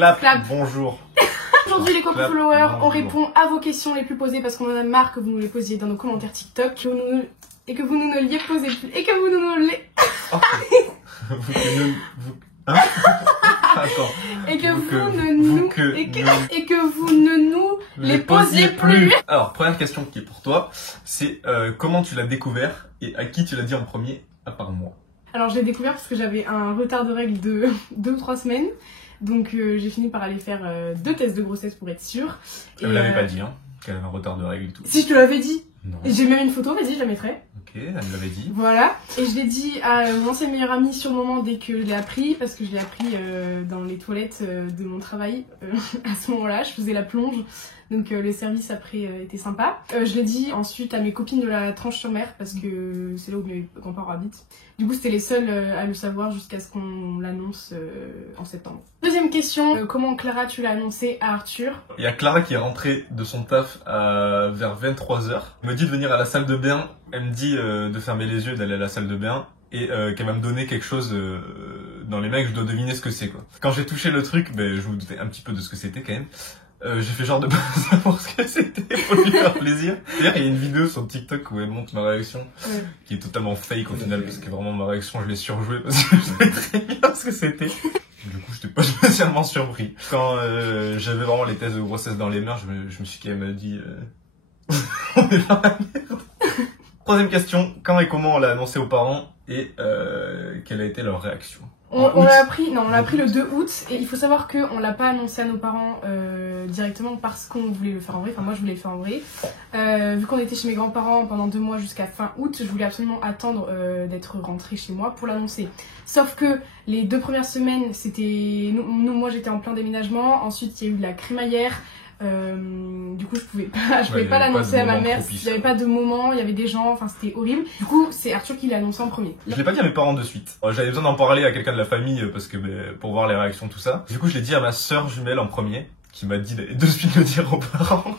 Clap. Bonjour. Aujourd'hui les copains followers, bonjour. on répond à vos questions les plus posées parce qu'on en a marre que vous nous les posiez dans nos commentaires TikTok et que vous nous ne les posiez plus et que vous nous les... D'accord. Et que vous ne nous les posiez plus. Alors, première question qui est pour toi, c'est comment tu l'as découvert et à qui tu l'as dit en premier, à part moi? Alors, je l'ai découvert parce que j'avais un retard de règles de 2 ou 3 semaines. Donc, j'ai fini par aller faire 2 tests de grossesse pour être sûre. Elle me l'avait pas dit, hein, qu'elle avait un retard de règles et tout. Si, je te l'avais dit. Non. Et j'ai même une photo, vas-y, je la mettrai. Ok, elle me l'avait dit. Voilà. Et je l'ai dit à mon ancienne meilleure amie sur le moment dès que je l'ai appris, parce que je l'ai appris dans les toilettes de mon travail. À ce moment-là, je faisais la plonge. Donc le service après était sympa. Je l'ai dit ensuite à mes copines de la Tranche-sur-Mer parce que c'est là où mes grands-parents habitent. Du coup c'était les seuls à le savoir jusqu'à ce qu'on l'annonce en septembre. Deuxième question, comment Clara tu l'as annoncé à Arthur? Il y a Clara qui est rentrée de son taf vers 23h. Elle me dit de venir à la salle de bain. Elle me dit de fermer les yeux, d'aller à la salle de bain. Et qu'elle va me donner quelque chose dans les mains que je dois deviner ce que c'est quoi. Quand j'ai touché le truc, je vous doutais un petit peu de ce que c'était quand même. J'ai fait genre de pas savoir ce que c'était pour lui faire plaisir. D'ailleurs, il y a une vidéo sur TikTok où elle montre ma réaction, qui est totalement fake au final, parce que vraiment ma réaction, je l'ai surjouée parce que je savais très bien ce que c'était. Du coup, j'étais pas spécialement surpris. Quand j'avais vraiment les tests de grossesse dans les mains, je me suis quand même dit, on est dans la merde. Troisième question, quand et comment on l'a annoncé aux parents et quelle a été leur réaction? On l'a appris le 2 août et il faut savoir qu'on l'a pas annoncé à nos parents directement parce qu'on voulait le faire en vrai, enfin moi je voulais le faire en vrai. Vu qu'on était chez mes grands-parents pendant 2 mois jusqu'à fin août, je voulais absolument attendre d'être rentrée chez moi pour l'annoncer. Sauf que les 2 premières semaines, c'était moi j'étais en plein déménagement, ensuite il y a eu de la crémaillère. Du coup je pouvais pas l'annoncer à ma mère, il y avait pas de moment, il y avait des gens, enfin c'était horrible. Du coup c'est Arthur qui l'a annoncé en premier. Je l'ai pas dit à mes parents de suite. J'avais besoin d'en parler à quelqu'un de la famille parce que pour voir les réactions tout ça. Du coup je l'ai dit à ma sœur jumelle en premier, qui m'a dit de suite le dire aux parents.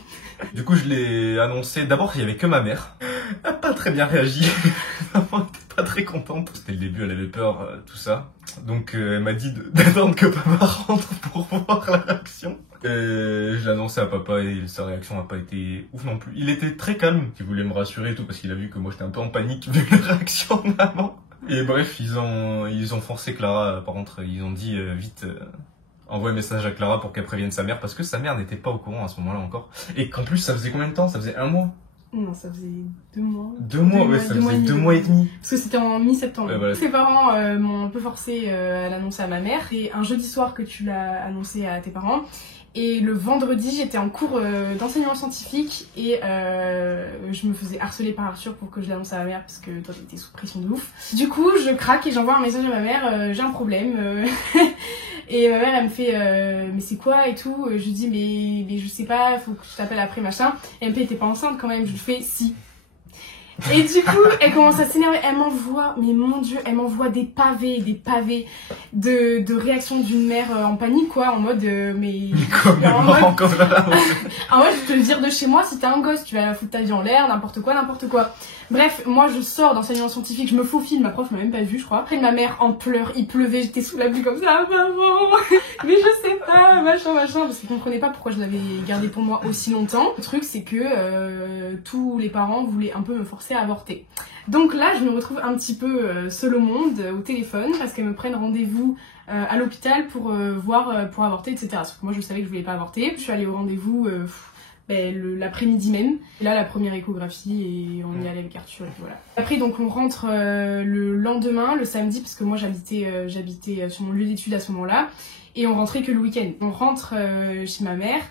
Du coup je l'ai annoncé, d'abord il y avait que ma mère. Elle a pas très bien réagi. Elle était pas très contente. C'était le début, elle avait peur, tout ça. Donc elle m'a dit d'attendre que papa rentre pour voir la réaction. Je l'ai annoncé à papa et sa réaction n'a pas été ouf non plus. Il était très calme, il voulait me rassurer et tout parce qu'il a vu que moi j'étais un peu en panique vu la réaction de maman. Et bref, ils ont forcé Clara, par contre, ils ont dit vite envoie un message à Clara pour qu'elle prévienne sa mère parce que sa mère n'était pas au courant à ce moment-là encore. Et qu'en plus ça faisait combien de temps? Ça faisait 1 mois? Non, ça faisait 2 mois. 2 mois, ouais, ça faisait 2 mois et demi. Parce que c'était en mi-septembre. Ouais, voilà. Ses parents m'ont un peu forcé à l'annoncer à ma mère. C'est un jeudi soir que tu l'as annoncé à tes parents. Et le vendredi, j'étais en cours d'enseignement scientifique et je me faisais harceler par Arthur pour que je l'annonce à ma mère parce que toi t'étais sous pression de ouf. Du coup, je craque et j'envoie un message à ma mère, j'ai un problème. Et ma mère elle me fait mais c'est quoi et tout. Je lui dis mais je sais pas, faut que je t'appelle après machin. Et elle me fait t'es pas enceinte quand même. Je lui fais si. Et du coup, elle commence à s'énerver, elle m'envoie, mais mon dieu, elle m'envoie des pavés de réactions d'une mère en panique quoi, en mode mais Comme en mode, encore là. en mode je te vire de chez moi si t'es un gosse, tu vas foutre ta vie en l'air, n'importe quoi. Bref, moi je sors d'enseignement scientifique, je me faufile, ma prof m'a même pas vue je crois. Après ma mère en pleurs, il pleuvait, j'étais sous la pluie comme ça, maman, mais je sais pas, machin, parce qu'ils comprenaient pas pourquoi je l'avais gardé pour moi aussi longtemps. Le truc c'est que tous les parents voulaient un peu me forcer à avorter. Donc là je me retrouve un petit peu seule au monde au téléphone parce qu'elles me prennent rendez-vous à l'hôpital pour voir pour avorter etc. Sauf que moi je savais que je voulais pas avorter. Je suis allée au rendez-vous l'après-midi même. Et là la première échographie et on y allait avec Arthur et voilà. Après donc on rentre le lendemain, le samedi parce que moi j'habitais sur mon lieu d'études à ce moment-là et on rentrait que le week-end. On rentre chez ma mère.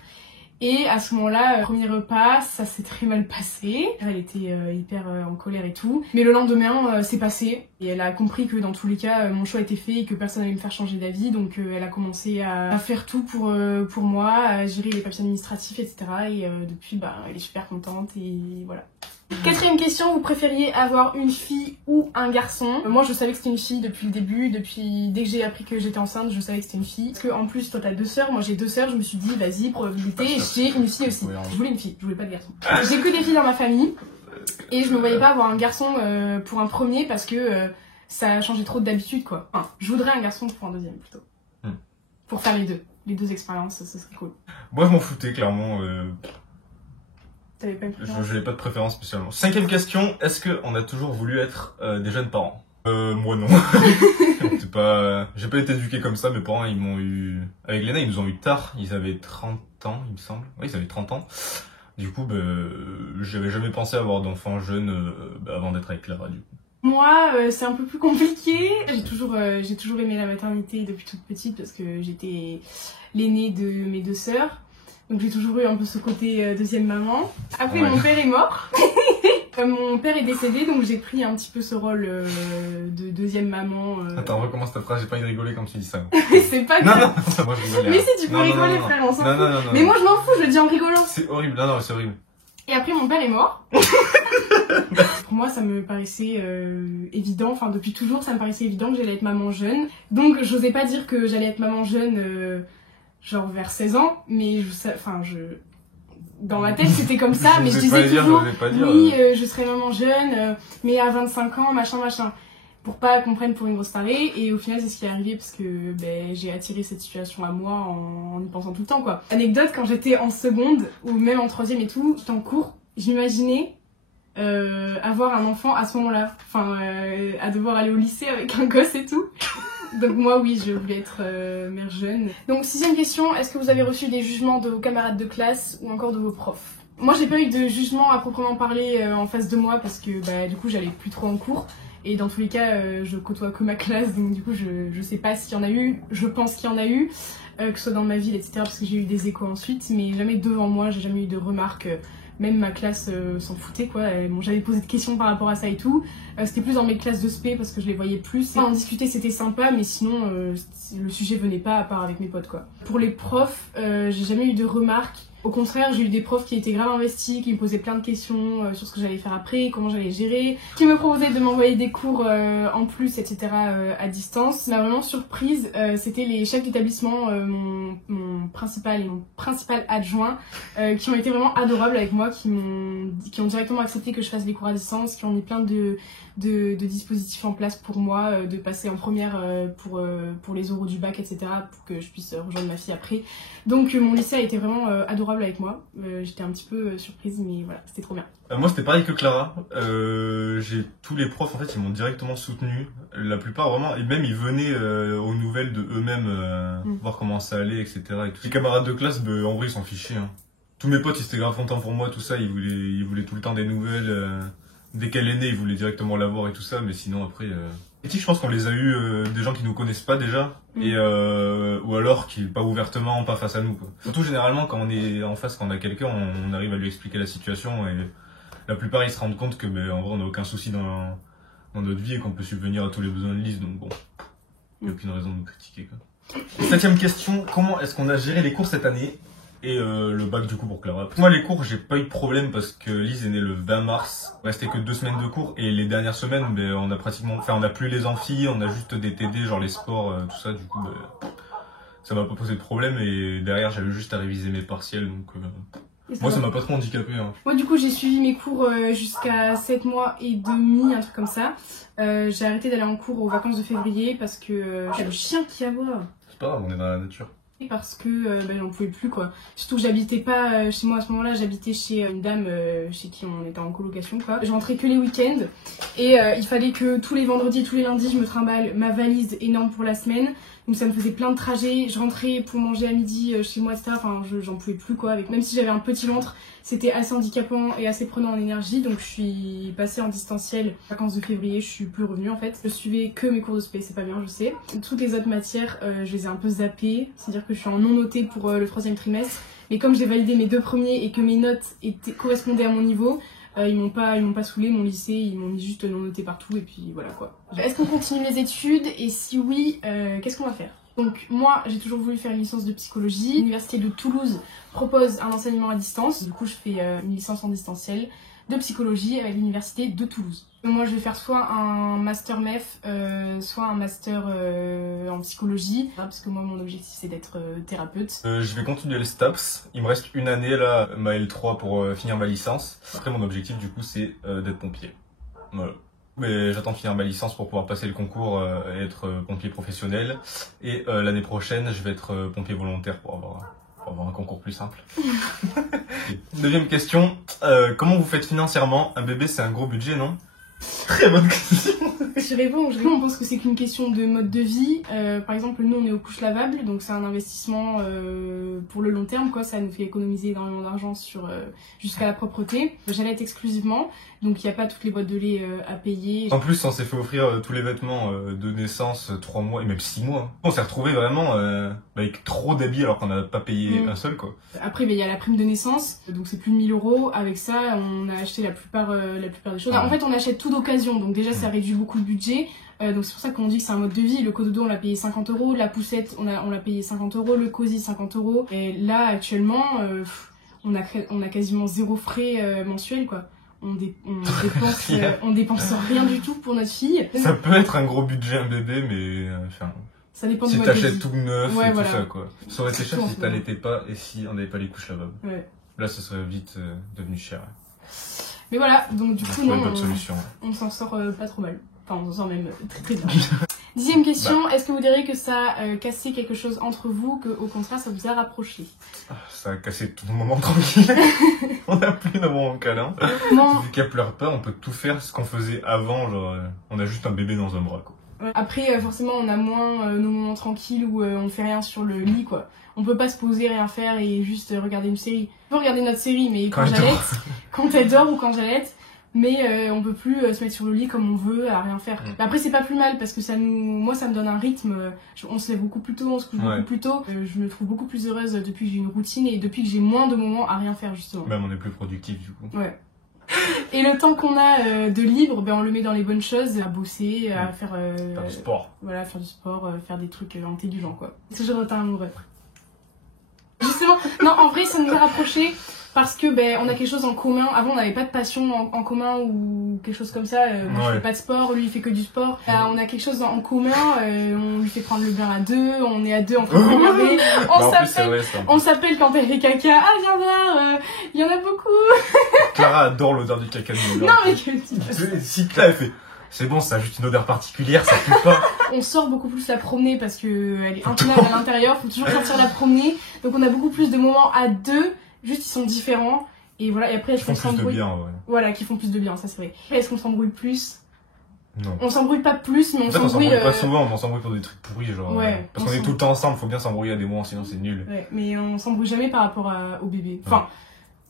Et à ce moment-là, premier repas, ça s'est très mal passé. Elle était hyper en colère et tout. Mais le lendemain, c'est passé. Et elle a compris que dans tous les cas, mon choix était fait et que personne n'allait me faire changer d'avis. Donc elle a commencé à faire tout pour moi, à gérer les papiers administratifs, etc. Et depuis, elle est super contente et voilà. Quatrième question, vous préfériez avoir une fille ou un garçon? Moi je savais que c'était une fille depuis le début, dès que j'ai appris que j'étais enceinte, je savais que c'était une fille. Parce que en plus toi t'as 2 sœurs, moi j'ai 2 sœurs, je me suis dit vas-y, probabilité, j'ai une fille aussi. Je voulais une fille, je voulais pas de garçon. J'ai que des filles dans ma famille et je me voyais pas avoir un garçon pour un premier parce que ça a changé trop d'habitude quoi. Enfin, je voudrais un garçon pour un deuxième plutôt. Pour faire les deux. les deux expériences, ça serait cool. Moi, je m'en foutais, clairement. T'avais pas une préférence? Je n'ai pas de préférence spécialement. 5e question, est-ce qu'on a toujours voulu être des jeunes parents? Moi non. J'ai pas été éduqué comme ça, mes parents ils m'ont eu... Avec Léna ils nous ont eu tard, ils avaient 30 ans il me semble. Oui ils avaient 30 ans. Du coup j'avais jamais pensé avoir d'enfants jeunes avant d'être avec Clara du coup. Moi, c'est un peu plus compliqué. J'ai toujours aimé la maternité depuis toute petite parce que j'étais l'aînée de mes 2 sœurs. Donc j'ai toujours eu un peu ce côté deuxième maman. Après, mon père est mort. Mon père est décédé, donc j'ai pris un petit peu ce rôle de deuxième maman. Attends, recommence ta phrase, j'ai pas envie de rigoler quand tu dis ça. C'est pas Non, grave. non, moi je rigolais. Mais si, tu peux rigoler, frère, on s'en fout. Non. Mais moi, je m'en fous, je le dis en rigolant. C'est horrible, non, c'est horrible. Et après, mon père est mort. Pour moi, ça me paraissait évident, enfin depuis toujours, ça me paraissait évident que j'allais être maman jeune. Donc, j'osais pas dire que j'allais être maman jeune, genre vers 16 ans, mais dans ma tête, c'était comme ça, mais je disais toujours, oui, je serai maman jeune, mais à 25 ans, machin. Pour pas qu'on prenne pour une grosse tarée, et au final, c'est ce qui est arrivé parce que j'ai attiré cette situation à moi en y pensant tout le temps, quoi. Anecdote, quand j'étais en seconde, ou même en 3e et tout, j'étais en cours, j'imaginais avoir un enfant à ce moment-là, enfin, à devoir aller au lycée avec un gosse et tout. Donc moi, oui, je voulais être mère jeune. Donc 6e question, est-ce que vous avez reçu des jugements de vos camarades de classe ou encore de vos profs? Moi, j'ai pas eu de jugement à proprement parler en face de moi parce que du coup, j'allais plus trop en cours. Et dans tous les cas, je côtoie que ma classe, donc du coup, je sais pas s'il y en a eu. Je pense qu'il y en a eu, que ce soit dans ma ville, etc. Parce que j'ai eu des échos ensuite, mais jamais devant moi, j'ai jamais eu de remarques. Même ma classe s'en foutait, quoi. Bon, j'avais posé de questions par rapport à ça et tout. C'était plus dans mes classes de spé parce que je les voyais plus. En discuter, c'était sympa, mais sinon, le sujet venait pas à part avec mes potes, quoi. Pour les profs, j'ai jamais eu de remarques. Au contraire, j'ai eu des profs qui étaient grave investis, qui me posaient plein de questions sur ce que j'allais faire après, comment j'allais gérer, qui me proposaient de m'envoyer des cours en plus, etc. À distance. Ma vraiment surprise, c'était les chefs d'établissement, mon principal et mon principal adjoint, qui ont été vraiment adorables avec moi, qui ont directement accepté que je fasse les cours à distance, qui ont mis plein de dispositifs en place pour moi, de passer en première pour les oraux du bac, etc. pour que je puisse rejoindre ma fille après. Donc mon lycée a été vraiment adorable avec moi. J'étais un petit peu surprise, mais voilà, c'était trop bien. Moi c'était pareil que Clara. Tous les profs en fait ils m'ont directement soutenu. La plupart vraiment, et même ils venaient aux nouvelles de eux-mêmes, voir comment ça allait, etc. Et tous les camarades de classe, en vrai ils s'en fichaient. Hein. Tous mes potes ils étaient grave contents pour moi, tout ça, ils voulaient tout le temps des nouvelles. Dès qu'elle est née, ils voulaient directement la voir et tout ça, mais sinon après... Et je pense qu'on les a eu des gens qui nous connaissent pas déjà, et ou alors qui pas ouvertement, pas face à nous, quoi. Surtout généralement quand on est en face, quand on a quelqu'un, on arrive à lui expliquer la situation, et la plupart ils se rendent compte que en vrai on n'a aucun souci dans notre vie et qu'on peut subvenir à tous les besoins de Lise, donc bon, il n'y a aucune raison de nous critiquer, quoi. 7e question, comment est-ce qu'on a géré les cours cette année? Et le bac du coup pour Clara. Moi les cours j'ai pas eu de problème parce que Lise est née le 20 mars. Il restait que 2 semaines de cours et les dernières semaines on a plus les amphis, on a juste des TD genre les sports, tout ça, du coup ça m'a pas posé de problème et derrière j'avais juste à réviser mes partiels donc moi ça m'a pas trop handicapé. Hein. Moi du coup j'ai suivi mes cours jusqu'à 7 mois et demi, un truc comme ça. J'ai arrêté d'aller en cours aux vacances de février parce que j'ai le chien qui aboie. C'est pas grave, on est dans la nature. Parce que j'en pouvais plus, quoi. Surtout que j'habitais pas chez moi à ce moment-là, j'habitais chez une dame chez qui on était en colocation, quoi. Je rentrais que les week-ends et il fallait que tous les vendredis, tous les lundis, je me trimballe ma valise énorme pour la semaine. Donc ça me faisait plein de trajets. Je rentrais pour manger à midi chez moi, etc. Enfin, j'en pouvais plus, quoi. Même si j'avais un petit ventre, c'était assez handicapant et assez prenant en énergie. Donc je suis passée en distanciel. Vacances de février, je suis plus revenue en fait. Je suivais que mes cours de spé, c'est pas bien, je sais. Toutes les autres matières, je les ai un peu zappées. C'est-à-dire que je suis en non noté pour le 3e trimestre. Mais comme j'ai validé mes 2 premiers et que mes notes correspondaient à mon niveau, ils m'ont pas saoulé mon lycée, ils m'ont mis juste non noté partout et puis voilà, quoi. Est-ce qu'on continue les études et si oui, qu'est-ce qu'on va faire? Donc moi j'ai toujours voulu faire une licence de psychologie. L'université de Toulouse propose un enseignement à distance. Du coup je fais une licence en distanciel de psychologie avec l'université de Toulouse. Moi je vais faire soit un master MEF, soit un master en psychologie, parce que moi mon objectif c'est d'être thérapeute. Je vais continuer le STAPS, il me reste une année là, ma L3 pour finir ma licence. Après mon objectif du coup c'est d'être pompier. Voilà. Mais j'attends de finir ma licence pour pouvoir passer le concours et être pompier professionnel. Et l'année prochaine, je vais être pompier volontaire pour avoir un concours plus simple. Deuxième question, comment vous faites financièrement? Un bébé, c'est un gros budget, non? Très bonne question. Je réponds, on pense que c'est qu'une question de mode de vie. Par exemple, nous on est aux couches lavables, donc c'est un investissement pour le long terme, quoi. Ça nous fait économiser énormément d'argent sur jusqu'à la propreté. J'allaite exclusivement, donc il n'y a pas toutes les boîtes de lait à payer. En plus, on s'est fait offrir tous les vêtements de naissance 3 mois et même 6 mois. On s'est retrouvé vraiment avec trop d'habits alors qu'on n'a pas payé un seul, quoi. Après, il y a la prime de naissance, donc c'est plus de 1000 €. Avec ça, on a acheté la plupart des choses. En fait, on achète tout d'occasion, donc déjà ça réduit beaucoup le budget. Donc c'est pour ça qu'on dit que c'est un mode de vie. Le cododo on l'a payé 50 €, la poussette on l'a payé 50 €, le cosy 50 €. Et là actuellement on a quasiment zéro frais mensuel, quoi. On dépense rien du tout pour notre fille. Ça peut être un gros budget un bébé, mais enfin, ça dépend si du mode de t'achètes vie. tout neuf Ouais, et voilà. tout ça, quoi. Ça aurait été cher si t'allaitais pas et si on n'avait pas les couches lavables. Ouais. Là, ça serait vite devenu cher. Mais voilà, donc du coup non, solution. On s'en sort pas trop mal. Enfin, on s'en sort même très très bien. Dixième question, est-ce que vous diriez que ça a cassé quelque chose entre vous, que au contraire ça vous a rapproché? Ça a cassé tout le moment tranquille. On n'a plus de moment câlin. Vu qu'elle pleure pas, on peut tout faire ce qu'on faisait avant, genre on a juste un bébé dans un bras, quoi. Après, forcément, on a moins nos moments tranquilles où on fait rien sur le lit, quoi. On peut pas se poser, rien faire et juste regarder une série. On peut regarder notre série, mais quand j'allaite, quand elle dort ou quand j'allaite, mais on peut plus se mettre sur le lit comme on veut, à rien faire. Mais après, c'est pas plus mal parce que moi, ça me donne un rythme. On se lève beaucoup plus tôt, on se couche beaucoup plus tôt. Je me trouve beaucoup plus heureuse depuis que j'ai une routine et depuis que j'ai moins de moments à rien faire, justement. Même on est plus productif, du coup. Ouais. Et le temps qu'on a de libre, on le met dans les bonnes choses, à bosser, à faire du sport. Voilà, faire du sport, faire des trucs intelligents, quoi. C'est toujours un amoureux. Justement, non, en vrai, ça nous a rapprochés parce que on a quelque chose en commun. Avant, on n'avait pas de passion en commun ou quelque chose comme ça. Moi, je fais pas de sport, lui, il fait que du sport. Là, on a quelque chose en commun. On lui fait prendre le bain à deux. On est à deux en train de regarder. On s'appelle quand elle fait caca. Ah, viens voir, il y en a beaucoup. Clara adore l'odeur du caca de mon Non, mais que si Clara, elle fait... C'est bon, ça a juste une odeur particulière, ça pue pas. On sort beaucoup plus la promener parce que elle est intenable à l'intérieur, faut toujours sortir la promener. Donc on a beaucoup plus de moments à deux, juste ils sont différents. Et voilà, et après est-ce qu'on s'embrouille? Voilà, qui font plus de bien, ça c'est vrai. Après, est-ce qu'on s'embrouille plus? Non. On s'embrouille pas plus, mais on s'embrouille. On s'embrouille pas souvent, on s'embrouille pour des trucs pourris, genre. Ouais, parce qu'on est tout le temps ensemble, faut bien s'embrouiller à des moments, sinon c'est nul. Ouais, mais on s'embrouille jamais par rapport au bébé. Enfin,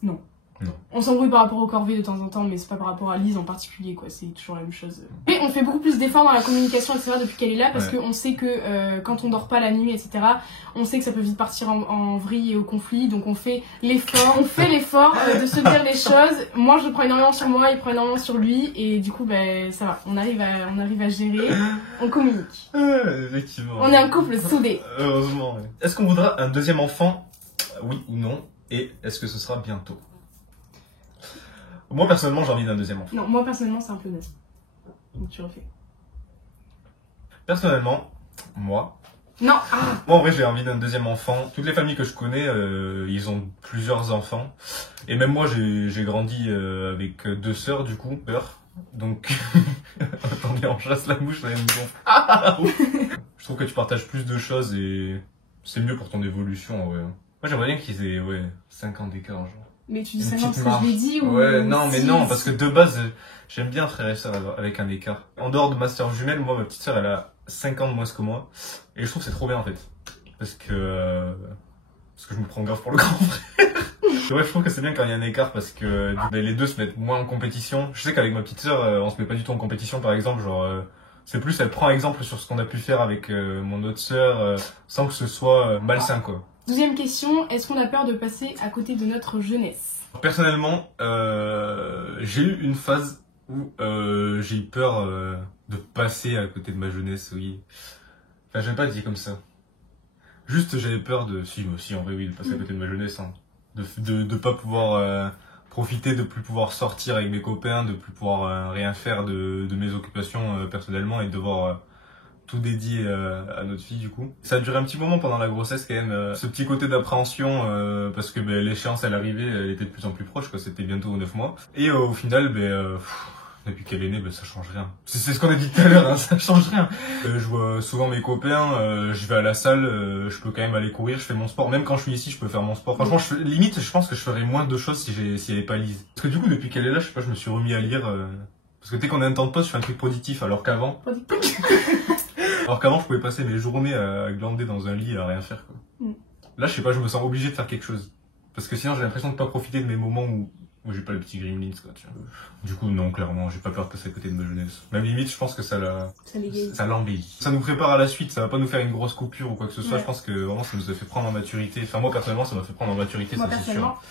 non. Non. On s'embrouille par rapport au corvée de temps en temps, mais c'est pas par rapport à Lise en particulier, quoi. C'est toujours la même chose. Et on fait beaucoup plus d'efforts dans la communication, etc. depuis qu'elle est là, parce qu'on sait que quand on dort pas la nuit, etc., on sait que ça peut vite partir en vrille et au conflit. Donc on fait l'effort, de se dire les choses. Moi, je prends énormément sur moi, il prend énormément sur lui, et du coup, ça va. On arrive à gérer. On communique. Effectivement. On est un couple soudé. Heureusement. Ouais. Est-ce qu'on voudra un deuxième enfant? Oui ou non? Et est-ce que ce sera bientôt? Moi, personnellement, j'ai envie d'un deuxième enfant. Non, moi, personnellement, c'est un peu net. Donc, tu refais. Personnellement, moi... Non. Moi, en vrai, j'ai envie d'un deuxième enfant. Toutes les familles que je connais, ils ont plusieurs enfants. Et même moi, j'ai grandi avec 2 sœurs, du coup. Donc... Attendez, on chasse la mouche, ça va me gonfler. Je trouve que tu partages plus de choses et c'est mieux pour ton évolution, ouais. Moi, j'aimerais bien qu'ils aient, 5 ans d'écart, genre. Mais tu dis 5 ans parce que je l'ai dit ou... Ouais, non, mais non, parce que de base, j'aime bien frère et sœur avec un écart. En dehors de ma sœur jumelle, moi, ma petite sœur, elle a 5 ans de moins que moi. Et je trouve que c'est trop bien, en fait. Parce que je me prends grave pour le grand frère. Ouais, je trouve que c'est bien quand il y a un écart parce que les deux se mettent moins en compétition. Je sais qu'avec ma petite sœur, on se met pas du tout en compétition, par exemple, genre... c'est plus, elle prend exemple sur ce qu'on a pu faire avec mon autre sœur, sans que ce soit malsain, quoi. 12e question, est-ce qu'on a peur de passer à côté de notre jeunesse? Personnellement, j'ai eu une phase où j'ai eu peur de passer à côté de ma jeunesse, oui. Enfin, j'aime pas dire comme ça. Juste, j'avais peur de... Si, en vrai, oui, de passer à côté de ma jeunesse. Hein. De pas pouvoir profiter, de plus pouvoir sortir avec mes copains, de plus pouvoir rien faire de mes occupations personnellement et de devoir... tout dédié à notre fille du coup. Ça a duré un petit moment pendant la grossesse quand même, ce petit côté d'appréhension parce que l'échéance elle arrivait, elle était de plus en plus proche quoi, c'était bientôt 9 mois. Et au final Depuis qu'elle est née, ça change rien. C'est ce qu'on a dit tout à l'heure, hein, ça change rien. Je vois souvent mes copains, je vais à la salle, je peux quand même aller courir, je fais mon sport. Même quand je suis ici, je peux faire mon sport. Franchement, limite, je pense que je ferais moins de choses si il n'y avait pas Lise. Parce que du coup, depuis qu'elle est là, je sais pas, je me suis remis à lire. Parce que dès qu'on a un temps de pause, je fais un truc productif, alors qu'avant... je pouvais passer mes journées à glander dans un lit à rien faire, quoi. Là, je sais pas, je me sens obligé de faire quelque chose. Parce que sinon, j'ai l'impression de pas profiter de mes moments où j'ai pas le petit gremlins, quoi, tu vois. Du coup, non, clairement, j'ai pas peur de passer à côté de ma jeunesse. Même limite, je pense que ça l'embellit. Ça nous prépare à la suite, ça va pas nous faire une grosse coupure ou quoi que ce soit. Ouais. Je pense que vraiment, ça nous a fait prendre en maturité. Enfin, moi, personnellement, ça m'a fait prendre en maturité, ça c'est sûr.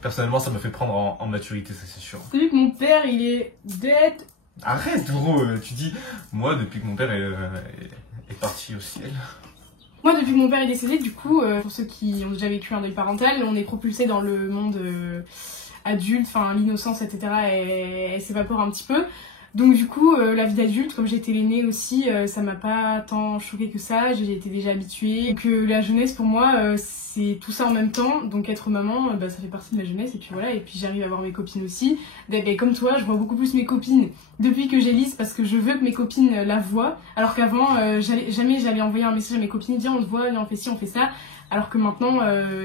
Personnellement, ça m'a fait prendre en maturité, ça c'est sûr. Vu que mon père, il est dead. Arrête, gros, tu dis, moi, depuis que mon père est parti au ciel. Moi, depuis que mon père est décédé, du coup, pour ceux qui ont déjà vécu un deuil parental, on est propulsé dans le monde adulte, enfin l'innocence, etc. elle s'évapore un petit peu. Donc du coup, la vie d'adulte, comme j'étais l'aînée aussi, ça m'a pas tant choqué que ça, j'ai été déjà habituée. Donc la jeunesse pour moi, c'est tout ça en même temps, donc être maman, ça fait partie de ma jeunesse, et puis voilà, et puis j'arrive à voir mes copines aussi. Comme toi, je vois beaucoup plus mes copines depuis que j'ai Lise, parce que je veux que mes copines la voient, alors qu'avant, jamais j'allais envoyer un message à mes copines, dire on se voit, on fait ci, on fait ça. Alors que maintenant,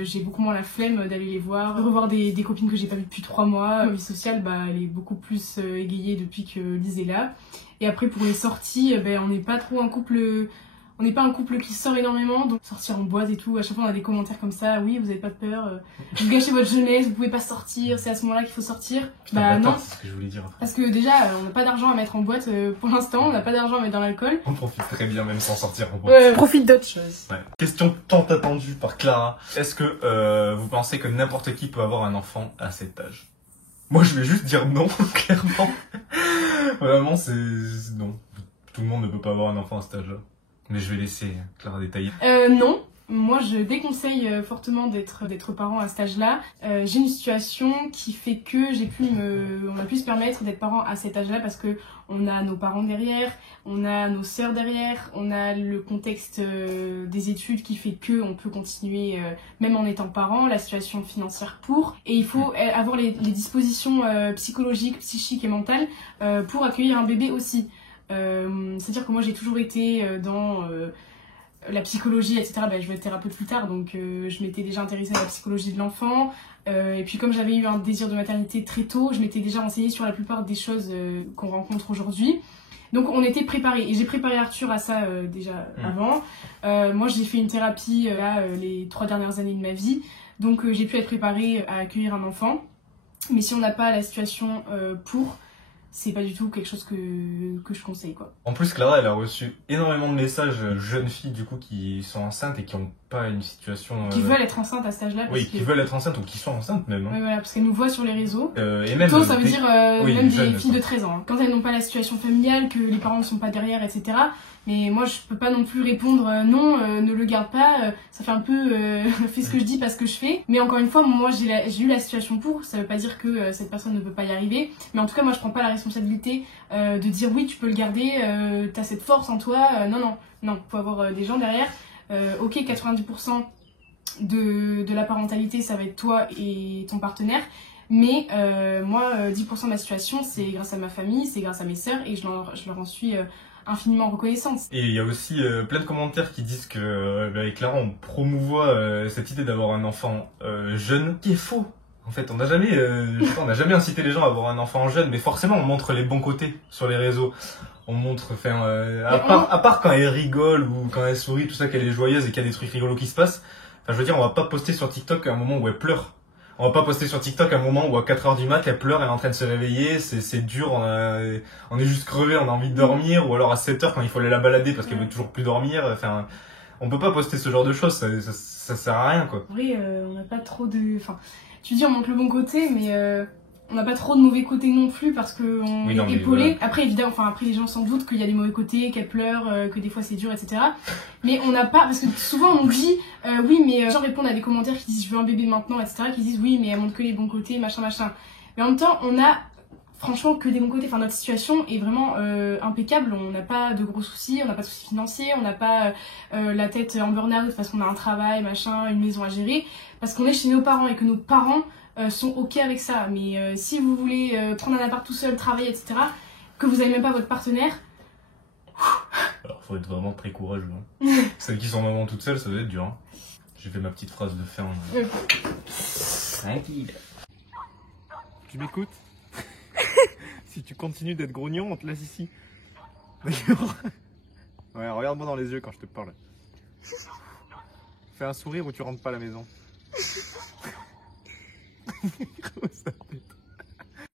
j'ai beaucoup moins la flemme d'aller les voir, de revoir des copines que j'ai pas vues depuis 3 mois. Ma vie sociale, elle est beaucoup plus égayée depuis que Lise est là. Et après, pour les sorties, on n'est pas trop un couple... On n'est pas un couple qui sort énormément, donc sortir en boîte et tout, à chaque fois on a des commentaires comme ça, oui vous avez pas peur, vous gâchez votre jeunesse, vous pouvez pas sortir, c'est à ce moment-là qu'il faut sortir. Putain, non, c'est ce que je voulais dire. Parce que déjà on n'a pas d'argent à mettre en boîte pour l'instant, on n'a pas d'argent à mettre dans l'alcool. On profite très bien même sans sortir en boîte. Profite d'autre chose. Ouais. Question tant attendue par Clara. Est-ce que vous pensez que n'importe qui peut avoir un enfant à cet âge? Moi je vais juste dire non, clairement. Vraiment c'est... non. Tout le monde ne peut pas avoir un enfant à cet âge-là. Mais je vais laisser Clara détailler. Non, moi je déconseille fortement d'être parent à cet âge-là. J'ai une situation qui fait que on a pu se permettre d'être parent à cet âge-là parce que on a nos parents derrière, on a nos sœurs derrière, on a le contexte des études qui fait que on peut continuer même en étant parent, la situation financière pour, et il faut avoir les dispositions psychologiques, psychiques et mentales pour accueillir un bébé aussi. C'est-à-dire que moi j'ai toujours été dans la psychologie, etc. Je vais être thérapeute plus tard, donc je m'étais déjà intéressée à la psychologie de l'enfant. Et puis comme j'avais eu un désir de maternité très tôt, je m'étais déjà renseignée sur la plupart des choses qu'on rencontre aujourd'hui. Donc on était préparés, et j'ai préparé Arthur à ça déjà avant. Moi j'ai fait une thérapie les 3 dernières années de ma vie, donc j'ai pu être préparée à accueillir un enfant. Mais si on n'a pas la situation c'est pas du tout quelque chose que je conseille, quoi. En plus, Clara, elle a reçu énormément de messages de jeunes filles du coup qui sont enceintes et qui ont pas une situation... Qui veulent être enceintes à cet âge-là. Oui, qui veulent être enceintes ou qui sont enceintes même. Hein. Oui, voilà, parce qu'elles nous voient sur les réseaux. Et même plutôt, ça veut dire même jeunes, des filles de 13 ans. Hein. Quand elles n'ont pas la situation familiale, que les parents ne sont pas derrière, etc. Mais moi, je peux pas non plus répondre non, ne le garde pas. Ça fait un peu fais ce que je dis, pas ce que je fais. Mais encore une fois, moi, j'ai eu la situation pour. Ça veut pas dire que cette personne ne peut pas y arriver. Mais en tout cas, moi, je prends pas la responsabilité de dire oui, tu peux le garder, t'as cette force en toi. Non, faut avoir des gens derrière. Ok, 90% de la parentalité, ça va être toi et ton partenaire. Mais moi, 10% de ma situation, c'est grâce à ma famille, c'est grâce à mes sœurs, et je leur en suis infiniment reconnaissante. Et il y a aussi plein de commentaires qui disent que avec Clara, on promouvoit cette idée d'avoir un enfant jeune, qui est faux. En fait, on n'a jamais incité les gens à avoir un enfant jeune, mais forcément, on montre les bons côtés sur les réseaux. On montre, à part quand elle rigole ou quand elle sourit, tout ça, qu'elle est joyeuse et qu'il y a des trucs rigolos qui se passent. Enfin, je veux dire, on va pas poster sur TikTok à un moment où elle pleure. On va pas poster sur TikTok à un moment où à 4h du mat, elle pleure, elle est en train de se réveiller, c'est dur, on est juste crevé, on a envie de dormir, ou alors à 7h quand il faut aller la balader parce qu'elle veut toujours plus dormir. Enfin, on peut pas poster ce genre de choses, ça sert à rien, quoi. Oui, on n'a pas trop de... Enfin, tu dis on montre le bon côté, mais on n'a pas trop de mauvais côtés non plus parce qu'on est épaulé. Voilà. Après, évidemment, après les gens s'en doutent qu'il y a des mauvais côtés, qu'elle pleure, que des fois c'est dur, etc. Mais on n'a pas, parce que souvent on dit, oui, mais les gens répondent à des commentaires qui disent je veux un bébé maintenant, etc. Qui disent oui, mais elle montre que les bons côtés, machin. Mais en même temps, on a franchement que des bons côtés. Enfin, notre situation est vraiment impeccable. On n'a pas de gros soucis, on n'a pas de soucis financiers, on n'a pas la tête en burn-out parce qu'on a un travail, machin, une maison à gérer, parce qu'on est chez nos parents et que nos parents sont ok avec ça. Mais si vous voulez prendre un appart tout seul, travailler, etc., que vous n'avez même pas votre partenaire. Alors, faut être vraiment très courageux. Hein. Celles qui sont maman toutes seules, ça doit être dur. Hein. J'ai fait ma petite phrase de fin. Tranquille. Tu m'écoutes? Si tu continues d'être grognon, on te laisse ici. D'accord? Ouais, regarde-moi dans les yeux quand je te parle. Fais un sourire ou tu rentres pas à la maison. Ça fait